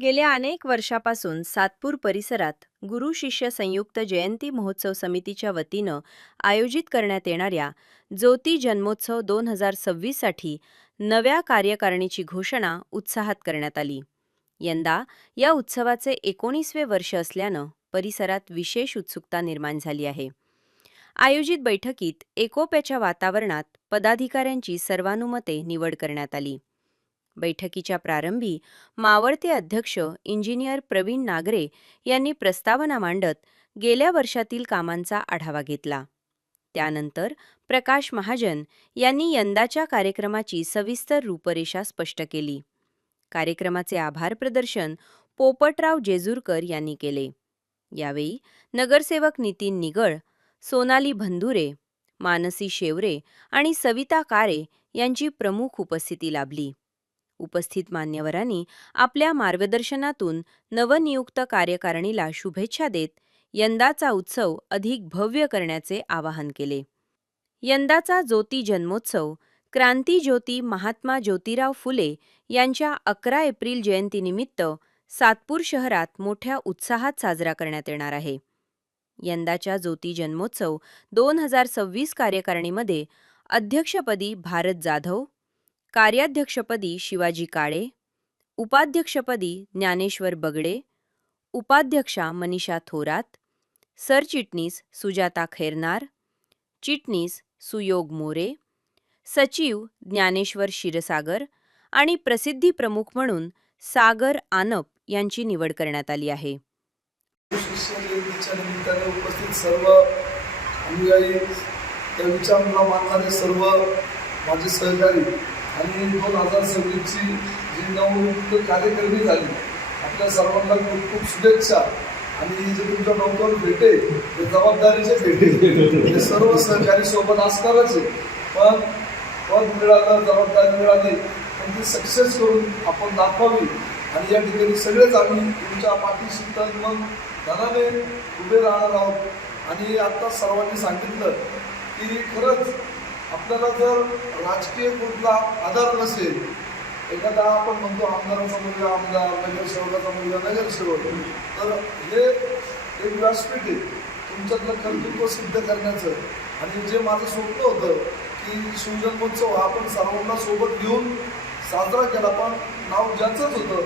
गेल्या अनेक वर्षापासून सातपूर परिसरात गुरु शिष्य संयुक्त जयंती महोत्सव समितीच्या वतीनं आयोजित करण्यात येणाऱ्या ज्योती जन्मोत्सव 2026 साठी नव्या कार्यकारिणीची घोषणा उत्साहात करण्यात आली. यंदा या उत्सवाचे 19वे वर्ष असल्यानं परिसरात विशेष उत्सुकता निर्माण झाली आहे. आयोजित बैठकीत एकोप्याच्या वातावरणात पदाधिकाऱ्यांची सर्वानुमते निवड करण्यात आली. बैठकीच्या प्रारंभी मावळते अध्यक्ष इंजिनियर प्रवीण नागरे यांनी प्रस्तावना मांडत गेल्या वर्षातील कामांचा आढावा घेतला. त्यानंतर प्रकाश महाजन यांनी यंदाच्या कार्यक्रमाची सविस्तर रूपरेषा स्पष्ट केली. कार्यक्रमाचे आभार प्रदर्शन पोपटराव जेजुरकर यांनी केले. यावेळी नगरसेवक नितीन निगळ, सोनाली भंदुरे, मानसी शेवरे आणि सविता कारे यांची प्रमुख उपस्थिती लाभली. उपस्थित मान्यवरांनी आपल्या मार्गदर्शनातून नवनियुक्त कार्यकारिणीला शुभेच्छा देत यंदाचा उत्सव अधिक भव्य करण्याचे आवाहन केले. यंदाचा ज्योती जन्मोत्सव क्रांतिज्योती महात्मा ज्योतिराव फुले यांच्या 11 एप्रिल जयंतीनिमित्त सातपूर शहरात मोठ्या उत्साहात साजरा करण्यात येणार आहे. यंदाच्या ज्योती जन्मोत्सव 2026 कार्यकारिणीमध्ये अध्यक्षपदी भारत जाधव, कार्याध्यक्षपदी शिवाजी काळे, उपाध्यक्षपदी ज्ञानेश्वर बगडे, उपाध्यक्षा मनीषा थोरात, सरचिटणीस सुजाता खैरनार, चिटणीस सुयोग मोरे, सचिव ज्ञानेश्वर क्षीरसागर आणि प्रसिद्धी प्रमुख म्हणून सागर आनप यांची निवड करण्यात आली आहे. शिष्य जयंतीच्या निमित्ताने उपस्थित सर्व अनुयायी, त्या विचारांना मानणारे सर्व माझे सहकारी आणि 2026ची जी नवनियुक्त कार्यकारिणी झाली, आपल्या सर्वांना खूप खूप शुभेच्छा. आणि जे तुमच्या डोक्यावर भेटे ते जबाबदारीचे भेटे, हे सर्व सहकारी सोबत असणारच आहे. पण पद मिळालं, जबाबदारी मिळाली, पण ती सक्सेस करून आपण दाखवावी. आणि या ठिकाणी सगळेच आम्ही तुमच्या पाठीशी तन मन धनाने उभे राहणार आहोत. आणि आता सर्वांनी सांगितलं की खरंच आपल्याला जर राजकीय कुठला आधार नसेल, एखादा आपण म्हणतो आमदाराचा मुलगा आमदार, नगरसेवकाचा मुलगा नगरसेवक, तर हे एक व्यासपीठ आहे तुमच्यातलं कर्तृत्व सिद्ध करण्याचं. आणि जे माझं स्वप्न होतं की शिवजन्मोत्सव हा आपण सर्वांना सोबत घेऊन साजरा केला, पण नाव ज्याचंच होतं,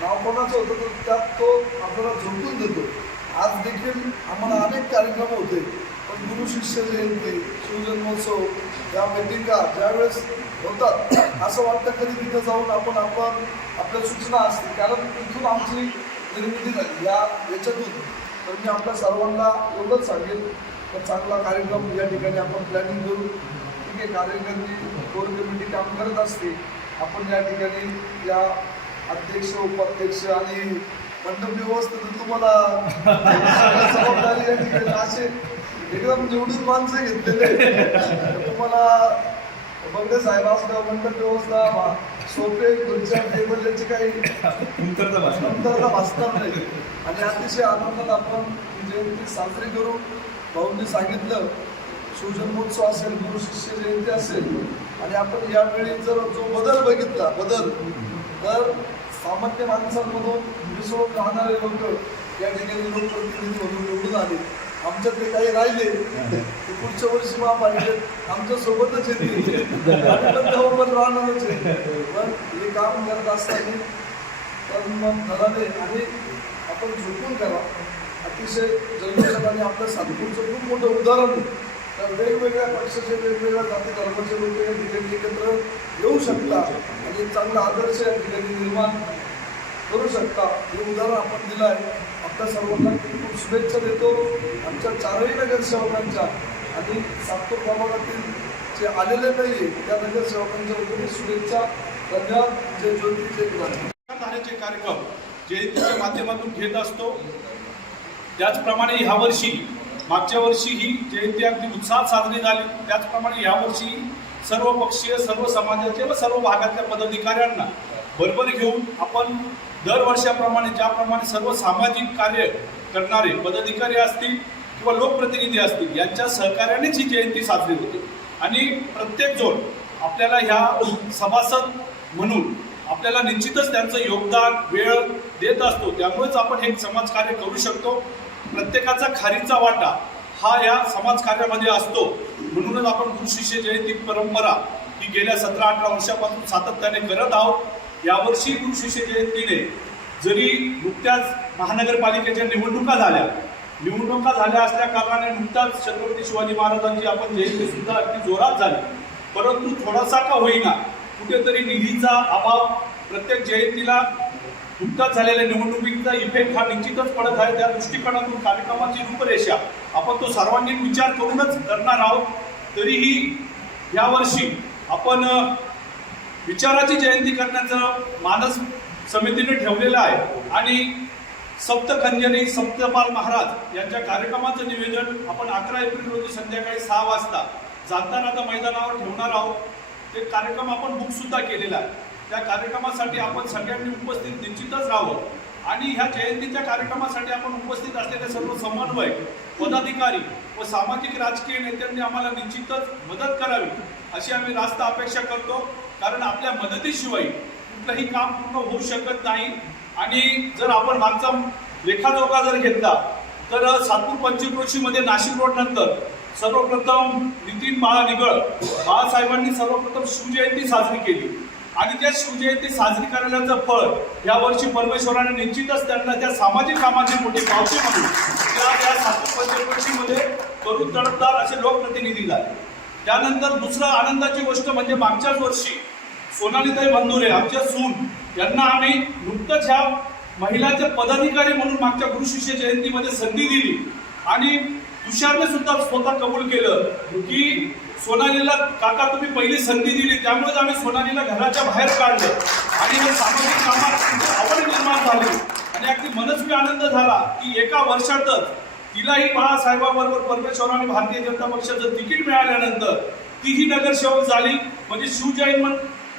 नाव कोणाचं होतं, तर त्यात तो आपल्याला झोकून देतो. आज देखील आम्हाला अनेक कार्यक्रम होते, पण गुरु शिष्य जयंती, शिवजन्मोत्सव या मीटिंगा ज्यावेळेस होतात, असं वाटतं कधी तिथं जाऊन आपण आपल्या सूचना असते, कारण इथून आमची निर्मिती झाली याच्यातून. तर मी आपल्या सर्वांना एवढंच सांगेन तर चांगला कार्यक्रम या ठिकाणी आपण प्लॅनिंग करू. ठीक आहे, कार्यकर्ती कोर कमिटी काम करत असते. आपण या ठिकाणी या अध्यक्ष, उपाध्यक्ष आणि मंडप व्यवस्थित तुम्हाला जबाबदारी या ठिकाणी असे एकदम निवडून माणसं घेतलेले. तुम्हाला बंगले साहेब असलं, मंडप व्यवस्था, सोपे, खुर्च्या, टेबल याची काही कमतरता भासणार नाही. आणि अतिशय आनंदात आपण जयंती साजरी करू. भाऊंनी सांगितलं शिवजन्मोत्सव असेल, गुरु शिष्य जयंती असेल, आणि आपण यावेळी जर जो बदल बघितला, तर सामान्य माणसांमधून मिसळून राहणारे लोक या ठिकाणी लोकप्रतिनिधी म्हणून निवडून आले. आमच्यातले काही राहिले ते पुढच्या वर्षी पाहिजे आमच्या सोबतच येतील, पण राहणारच आहे. पण हे काम करत असताना पण मग धनाने आणि आपण झोपून करा. अतिशय जल्लोषात आणि आपल्या सातपूरचं खूप मोठं उदाहरण आहे. तर वेगवेगळ्या पक्षाचे, वेगवेगळ्या जाती धर्माचे लोक या ठिकाणी एकत्र येऊ शकता आणि चांगला आदर्श या ठिकाणी निर्माण करू शकता. हे उदाहरण आपण दिलं आहे. आपल्या सर्वांना खूप शुभेच्छा देतो. आमच्या चारही नगरसेवकांच्या आणि सातपूर प्रभागातील जे आलेले नाही आहे त्या नगरसेवकांच्या वतीने शुभेच्छा. धन्यवाद. जय ज्योती, जय क्रांती. कार्यक्रम जयंतीच्या माध्यमातून घेत असतो. त्याचप्रमाणे ह्या वर्षी, मागच्या वर्षी ही जयंती अगदी उत्साहात साजरी झाली. त्याचप्रमाणे यावर्षी सर्व पक्षीय, सर्व समाजाचे व सर्व भागातल्या पदाधिकाऱ्यांना बरोबर घेऊन आपण दरवर्षाप्रमाणे ज्याप्रमाणे सर्व सामाजिक कार्य करणारे पदाधिकारी असतील किंवा लोकप्रतिनिधी असतील यांच्या सहकार्यानेच ही जयंती साजरी होते. आणि प्रत्येक जण आपल्याला ह्या सभासद म्हणून आपल्याला निश्चितच त्यांचं योगदान, वेळ देत असतो. त्यामुळेच आपण हे समाजकार्य करू शकतो. प्रत्येकाचा खारीचा वाटा हा या समाजकार्यामध्ये असतो. म्हणूनच आपण गुरु शिष्य जयंती परंपरा ही गेल्या 17-18 वर्षापासून सातत्याने करत आहोत. यावर्षी गुरु शिष्य जयंतीने जरी नुकत्याच महानगरपालिकेच्या निवडणुका झाल्या असल्या कारणाने नुकताच छत्रपती शिवाजी महाराजांची आपण जयंती सुद्धा अगदी जोरात झाली, परंतु थोडासा का होईना कुठेतरी निधीचा अभाव प्रत्येक जयंतीला नुकताच झालेल्या निवडणुकीचा इफेक्ट हा निश्चितच पडत आहे. त्या दृष्टिकोनातून कार्यक्रमाची रूपरेषा आपण तो सर्वांगीण विचार करूनच करणार आहोत. तरीही यावर्षी आपण विचाराची जयंती करण्याचं मानस समितीने ठेवलेलं आहे आणि सप्तखंजनी सप्तपाल महाराज यांच्या कार्यक्रमाचं नियोजन आपण 11 एप्रिल रोजी संध्याकाळी 6 वाजता जाताना मैदानावर ठेवणार आहोत. ते कार्यक्रम आपण बुक सुद्धा केलेला आहे. त्या कार्यक्रमासाठी आपण सगळ्यांनी उपस्थित निश्चितच राहावं आणि ह्या जयंतीच्या कार्यक्रमासाठी आपण उपस्थित असलेले सर्व समन्वय पदाधिकारी व सामाजिक राजकीय नेत्यांनी आम्हाला निश्चितच मदत करावी अशी आम्ही रास्त अपेक्षा करतो. कारण आपल्या मदतीशिवाय कुठलंही काम पूर्ण होऊ शकत नाही. आणि जर आपण मागचा लेखाजोखा जर घेतला तर सातपूर पंचक्रोशीमध्ये नाशिक रोड नंतर सर्वप्रथम नितीन बाळा निगळ बाळासाहेबांनी सर्वप्रथम शिवजयंती साजरी केली आणि त्या शिवजयंती साजरी करण्याचं फळ यावर्षी परमेश्वराने निश्चितच त्यांना त्या सामाजिक कामाची मोठी पावती म्हणून त्या सातपूर पंचक्रोशीमध्ये तरुण तडफदार असे लोकप्रतिनिधी झाले. त्यानंतर दुसरं आनंदाची गोष्ट म्हणजे मागच्याच वर्षी सोनालीताई बंधुरे आमच्या सून यांना आम्ही नुकतंच ह्या महिलाचे पदाधिकारी म्हणून मागच्या गुरु शिष्य जयंतीमध्ये संधी दिली आणि तुषारने सुद्धा स्वतः कबूल केलं की सोनालीला काका तुम्ही पहिली संधी दिली, त्यामुळेच आम्ही सोनालीला घराच्या बाहेर काढलं आणि या सामाजिक कामात आवड निर्माण झाली आणि अगदी मनस्वी आनंद झाला की एका वर्षातच तिलाही बाळासाहेबांबरोबर परमेश्वराने भारतीय जनता पक्षाचं तिकीट मिळाल्यानंतर तीही नगरसेवक झाली. म्हणजे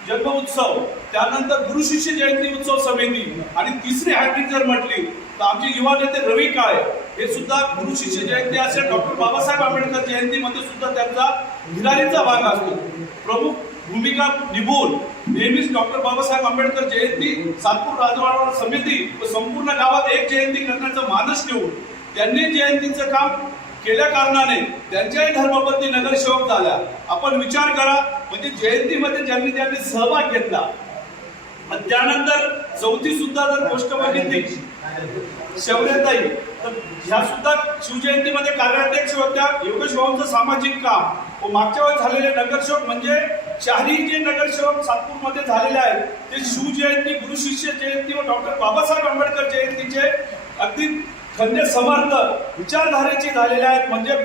जन्म उत्सव, त्यानंतर गुरु शिष्य जयंती उत्सव समिती आणि तिसरी हॅट्रिक जर म्हटली तर आमचे युवा नेते रवी काळे हे सुद्धा गुरु शिष्य जयंती असेल डॉक्टर बाबासाहेब आंबेडकर जयंतीमध्ये सुद्धा त्यांचा हिरारीचा भाग असतो. प्रमुख भूमिका निभवून नेहमीच डॉक्टर बाबासाहेब आंबेडकर जयंती सातपूर राजवाडा समिती व संपूर्ण गावात एक जयंती करण्याचा मानस ठेवून त्यांनी जयंतीचं काम केल्या कारणाने त्यांच्याही धर्मपत्नी नगरसेवक झाल्या. आपण विचार करा म्हणजे जयंतीमध्ये ज्यांनी सहभाग घेतला. त्यानंतर चौथी सुद्धा जर गोष्ट बघितली शौर्यताई तर ह्या सुद्धा शिवजयंतीमध्ये कार्याध्यक्ष होत्या. योगेश भाऊंचं सामाजिक काम व मागच्या वेळेस झालेले नगरसेवक म्हणजे चारही जे नगरसेवक सातपूरमध्ये झालेले आहेत ते शिवजयंती गुरु शिष्य जयंती व डॉक्टर बाबासाहेब आंबेडकर जयंतीचे अगदी खंदे समर्थक विचारधारेचे झालेले आहेत. म्हणजे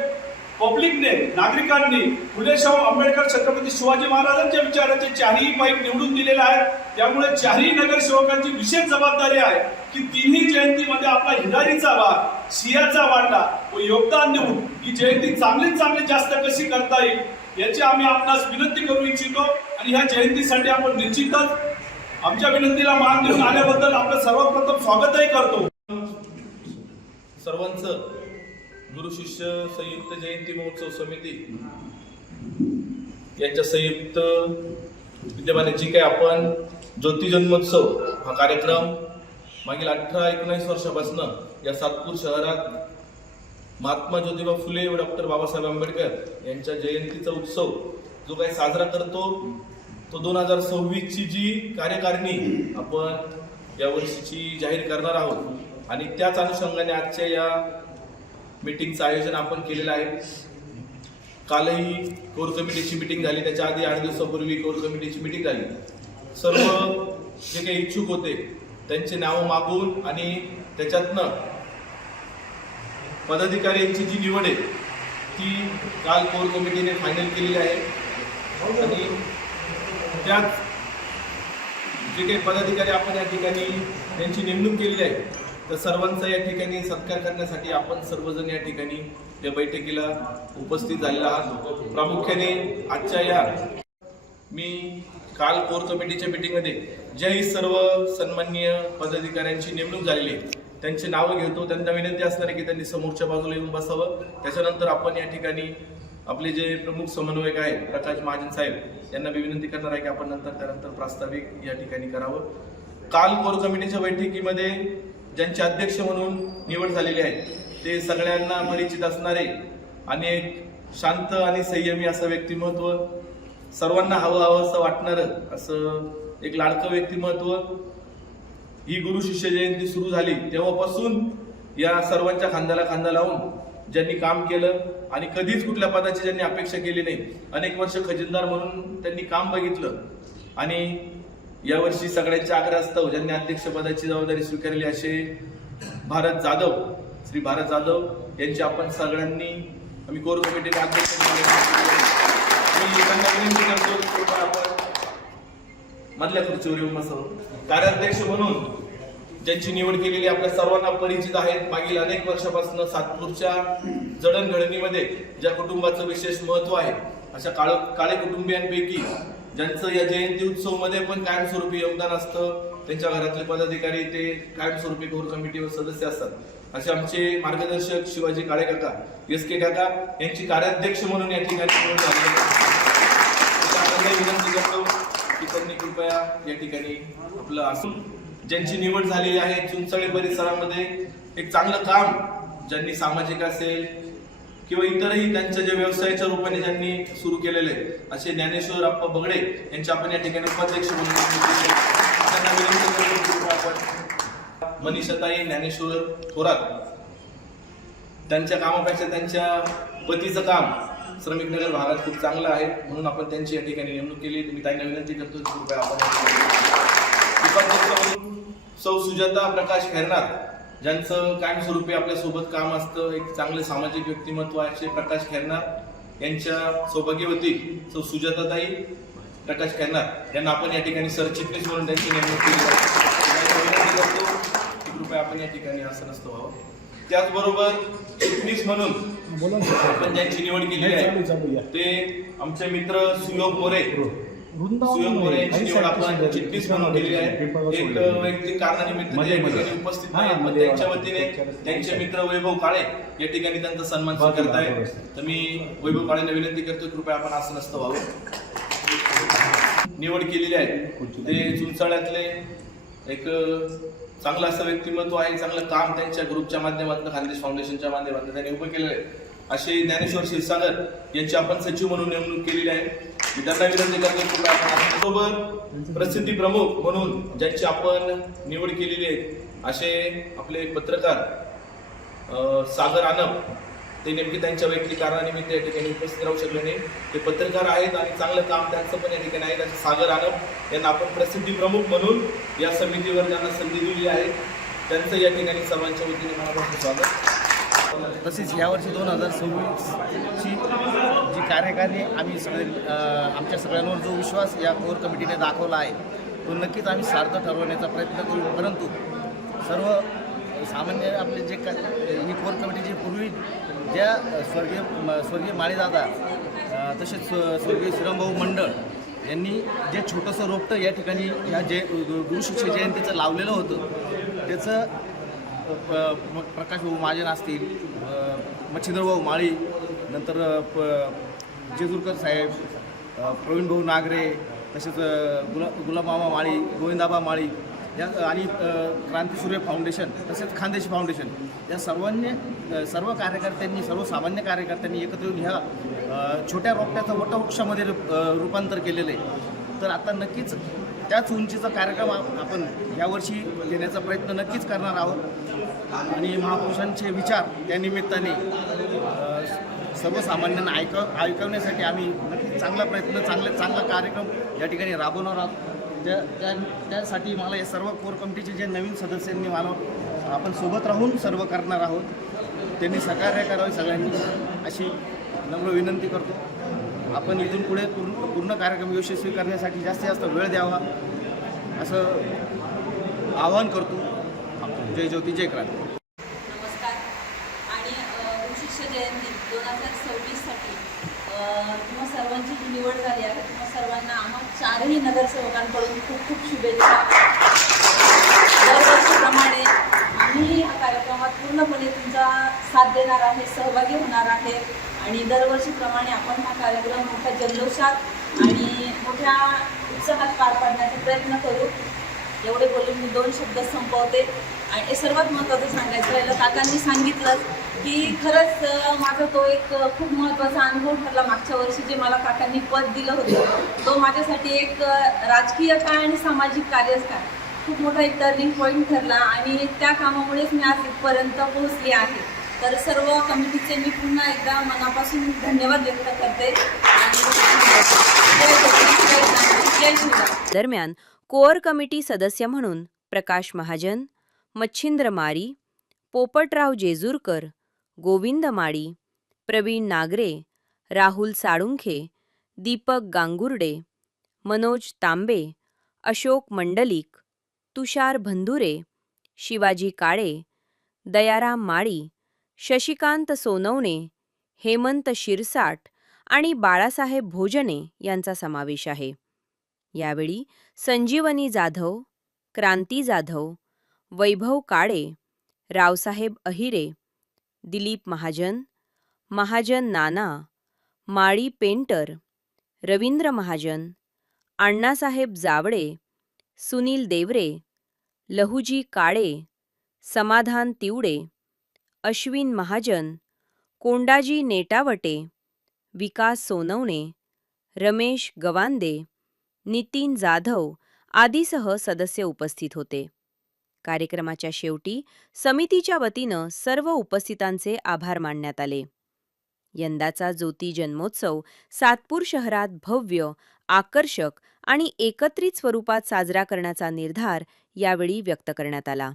पब्लिकने नागरिकांनी फुले शाहू आंबेडकर छत्रपती शिवाजी महाराजांच्या विचाराचे चारही पाईप निवडून दिलेले आहेत. त्यामुळे चारही नगरसेवकांची विशेष जबाबदारी आहे की तिन्ही जयंतीमध्ये आपला हिरारीचा भाग सिंहाचा वाटा व योगदान देऊन ही जयंती चांगली जास्त कशी करता येईल याची आम्ही आपणास विनंती करू इच्छितो. आणि ह्या जयंतीसाठी आपण निश्चितच आमच्या विनंतीला मान देऊन आल्याबद्दल आपलं सर्वप्रथम स्वागतही करतो. सर्वांचं गुरु शिष्य संयुक्त जयंती महोत्सव समिती यांच्या संयुक्त विद्यमाने जी काही आपण ज्योती जन्मोत्सव हा कार्यक्रम मागील 18-19 वर्षापासून या सातपूर शहरात महात्मा ज्योतिबा फुले व डॉक्टर बाबासाहेब आंबेडकर यांच्या जयंतीचा उत्सव जो काही साजरा करतो तो 2026 ची जी कार्यकारिणी आपण यावर्षीची जाहीर करणार आहोत आणि त्याच अनुषंगाने आजच्या या मीटिंगचं आयोजन आपण केलेलं आहे. कालही कोर कमिटीची मीटिंग झाली, त्याच्या आधी 8 दिवसापूर्वी कोर कमिटीची मीटिंग झाली. सर्व जे काही इच्छुक होते त्यांचे नावं मागून आणि त्याच्यातनं पदाधिकाऱ्यांची जी निवड आहे ती काल कोर कमिटीने फायनल केलेली आहे. आणि त्यात जे काही पदाधिकारी आपण या ठिकाणी त्यांची नेमणूक केलेली आहे तर सर्वांचा या ठिकाणी सत्कार करण्यासाठी आपण सर्वजण या ठिकाणी या बैठकीला उपस्थित झालेला आहात. प्रामुख्याने आजच्या या मी काल कोर कमिटीच्या मीटिंगमध्ये ज्याही सर्व सन्माननीय पदाधिकाऱ्यांची नेमणूक झालेली आहे त्यांची नावं घेतो. त्यांना विनंती असणार आहे की त्यांनी समोरच्या बाजूला येऊन बसावं. त्याच्यानंतर आपण या ठिकाणी आपले जे प्रमुख समन्वयक आहेत प्रकाश महाजन साहेब यांना मी विनंती करणार आहे की आपण त्यानंतर प्रास्ताविक या ठिकाणी करावं. काल कोर कमिटीच्या बैठकीमध्ये ज्यांचे अध्यक्ष म्हणून निवड झालेली आहे ते सगळ्यांना परिचित असणारे आणि एक शांत आणि संयमी असं व्यक्तिमत्व, सर्वांना हवं असं वाटणारं असं एक लाडकं व्यक्तिमत्व. ही गुरु शिष्य जयंती सुरू झाली तेव्हापासून या सर्वांच्या खांद्याला खांदा लावून ज्यांनी काम केलं आणि कधीच कुठल्या पदाची ज्यांनी अपेक्षा केली नाही, अनेक वर्ष खजिनदार म्हणून त्यांनी काम बघितलं आणि यावर्षी सगळ्यांच्या आग्रहास्तव ज्यांनी अध्यक्षपदाची जबाबदारी स्वीकारली असे श्री भारत जाधव यांची आपण सगळ्यांनी आम्ही कोर कमिटीचे अध्यक्ष त्यांना विनंती करतो आपण मधल्या खुर्चीवर येऊन बसावं. कार्याध्यक्ष म्हणून ज्यांची निवड केलेली आपल्या सर्वांना परिचित आहेत. मागील अनेक वर्षापासून सातपूरच्या जडणघडणीमध्ये ज्या कुटुंबाचं विशेष महत्व आहे अशा काळे कुटुंबियांपैकी ज्यांचं या जयंती उत्सव मध्ये पण कायमस्वरूपी योगदान असतं, त्यांच्या घरातले पदाधिकारी ते कायमस्वरूपी कोर कमिटीवर सदस्य असतात. असे आमचे मार्गदर्शक शिवाजी काळे काका, SK काका यांची कार्याध्यक्ष म्हणून या ठिकाणी निवड झाली. विनंती करतो की त्यांनी कृपया या ठिकाणी आपलं असून ज्यांची निवड झालेली आहे चुंचळे परिसरामध्ये एक चांगलं काम ज्यांनी सामाजिक असेल किंवा इतरही त्यांच्या ज्या व्यवसायाच्या रूपाने ज्यांनी सुरू केलेले असे ज्ञानेश्वर अप्पा बगडे यांचे आपण या ठिकाणी उपाध्यक्ष म्हणून त्यांना विनंती करतो आपण मनीषाताई ज्ञानेश्वर थोरात त्यांच्या कामापेक्षा त्यांच्या पतीचं काम श्रमिक नगर भागात खूप चांगलं आहे म्हणून आपण त्यांची या ठिकाणी नेमणूक केली. मी त्यांना विनंती करतो की कृपया आपण सौ सुजाता प्रकाश खैरनार ज्यांचं कायमस्वरूपी आपल्या सोबत काम असतं, एक चांगले सामाजिक व्यक्तिमत्व असे प्रकाश खैरनार यांच्या सौभाग्यवती सौ सुजाताताई प्रकाश खैरनार यांना आपण या ठिकाणी सरचिटणीस म्हणून त्यांची नेमणूक केली आहे. कृपया आपण या ठिकाणी असं नसतं व्हावं. त्याचबरोबर चिटणीस म्हणून आपण ज्यांची निवड केली आहे ते आमचे मित्र सुयोग मोरे यांची निवड आपण चिटणीस म्हणून केली आहे. एक वैयक्तिक कारणानिमित्त ते या ठिकाणी उपस्थित नाहीत, पण त्यांच्या वतीने त्यांचे मित्र वैभव काळे या ठिकाणी त्यांचा सन्मान स्वीकारत आहे. तर मी वैभव काळेंना विनंती करतो कृपया आपण असं नसतं व्हावं. निवड केलेली आहे ते चुंचाळ्यातले एक चांगलं असं व्यक्तिमत्व आहे, चांगलं काम त्यांच्या ग्रुपच्या माध्यमातून खानदेश फाउंडेशनच्या माध्यमातून त्यांनी उभं केलेलं आहे. असे ज्ञानेश्वर क्षीरसागर यांची आपण सचिव म्हणून नेमणूक केलेली आहे. मी त्यांना विनंती करतो बरोबर प्रसिद्धी प्रमुख म्हणून ज्यांची आपण निवड केलेली आहे असे आपले पत्रकार सागर आनप, ते नेमके त्यांच्या वैयक्तिक कारणानिमित्त या ठिकाणी उपस्थित राहू शकले नाही. ते पत्रकार आहेत आणि चांगलं काम त्यांचं पण या ठिकाणी आहे. त्याचे सागर आनप यांना आपण प्रसिद्धी प्रमुख म्हणून या समितीवर ज्यांना संधी दिली आहे त्यांचं या ठिकाणी सर्वांच्या वतीने मनापासून स्वागत. तसेच यावर्षी 2026ची जी कार्यकारिणी आम्ही सगळे आमच्या सगळ्यांवर जो विश्वास या कोर कमिटीने दाखवला आहे तो नक्कीच आम्ही सार्थ ठरवण्याचा प्रयत्न करू. परंतु सर्व सामान्य आपले जे ही कोर कमिटीची पूर्वी ज्या स्वर्गीय माळीदादा तसेच स्वर्गीय श्रीरामभाऊ मंडळ यांनी जे छोटंसं रोपटं या ठिकाणी ह्या गुरु शिष्य जयंतीचं लावलेलं होतं त्याचं प्रकाश भाऊ महाजन असतील, मच्छिंद्रभाऊ माळी, नंतर जेजुरकर साहेब, प्रवीण भाऊ नागरे, तसेच गुलाबमामा माळी, गोविंदाबा माळी या आणि क्रांतीसूर्य फाउंडेशन तसेच खानदेशी फाउंडेशन या सर्व कार्यकर्त्यांनी, सर्वसामान्य कार्यकर्त्यांनी एकत्र येऊन ह्या छोट्या रोपट्याचं वटवृक्षामध्ये रूपांतर केलेलं आहे. तर आता नक्कीच त्याच उंचीचा कार्यक्रम आपण यावर्षी घेण्याचा प्रयत्न नक्कीच करणार आहोत आणि महापुरुषांचे विचार त्या निमित्ताने सर्वसामान्यांना ऐकवण्यासाठी आम्ही नक्कीच चांगला प्रयत्न चांगला कार्यक्रम या ठिकाणी राबवणार आहोत. त्यासाठी मला या सर्व कोर कमिटीचे जे नवीन सदस्यांनी मला आपण सोबत राहून सर्व करणार आहोत त्यांनी सहकार्य करावे सगळ्यांनी अशी नम्र विनंती करतो. आपण इथून पुढे पूर्ण कार्यक्रम यशस्वी करण्यासाठी जास्तीत जास्त वेळ द्यावा असं आवाहन करतो. जय ज्योती जय क्रांती. नमस्कार. आणि गुरु शिष्य जयंती 2026साठी तुम्हा सर्वांची जी निवड झाली आहे तुम्हा सर्वांना आम्हा चारही नगरसेवकांकडून खूप खूप शुभेच्छा. दरवर्षीप्रमाणे आम्ही या कार्यक्रमात पूर्णपणे तुमचा साथ देणार आहे, सहभागी होणार आहे आणि दरवर्षीप्रमाणे आपण हा कार्यक्रम मोठ्या जल्लोषात आणि मोठ्या उत्साहात पार पाडण्याचा प्रयत्न करू. एवढे बोलून मी 2 शब्द संपवते. आणि सर्वात महत्त्वाचं सांगायचं राहिलं, काकांनी सांगितलं की खरंच माझा तो एक खूप महत्त्वाचा अनुभव ठरला. मागच्या वर्षी जे मला काकांनी पद दिलं होतं, तो माझ्यासाठी एक राजकीय काय आणि सामाजिक कार्यच काय खूप मोठा एक टर्निंग पॉईंट ठरला आणि त्या कामामुळेच मी आज इथपर्यंत पोहोचली आहे. तर सर्व कमिटीचे मी पुन्हा एकदा मनापासून धन्यवाद व्यक्त करते आणि जय जगदीश, जय जानकी, जय श्रीराम. दरम्यान कोअर कमिटी सदस्य म्हणून प्रकाश महाजन, मच्छिंद्र मारी, पोपटराव जेजूरकर, गोविंद माळी, प्रवीण नागरे, राहुल साळुंखे, दीपक गांगुर्डे, मनोज तांबे, अशोक मंडलिक, तुषार भंदुरे, शिवाजी काळे, दयाराम माळी, शशिकांत सोनवणे, हेमंत शिरसाट आणि बाळासाहेब भोजने यांचा समावेश आहे. यावेळी संजीवनी जाधव, क्रांती जाधव, वैभव काळे, रावसाहेब अहिरे, दिलीप महाजन, महाजन नाना, माळी पेंटर, रवींद्र महाजन, अण्णासाहेब जावळे, सुनील देवरे, लहुजी काळे, समाधान तिवडे, अश्विन महाजन, कोंडाजी नेटावटे, विकास सोनवणे, रमेश गवांदे, नितीन जाधव आदीसह सदस्य उपस्थित होते. कार्यक्रमाच्या शेवटी समितीच्या वतीनं सर्व उपस्थितांचे आभार मानण्यात आले. यंदाचा ज्योती जन्मोत्सव सातपूर शहरात भव्य, आकर्षक आणि एकत्रित स्वरूपात साजरा करण्याचा निर्धार यावेळी व्यक्त करण्यात आला.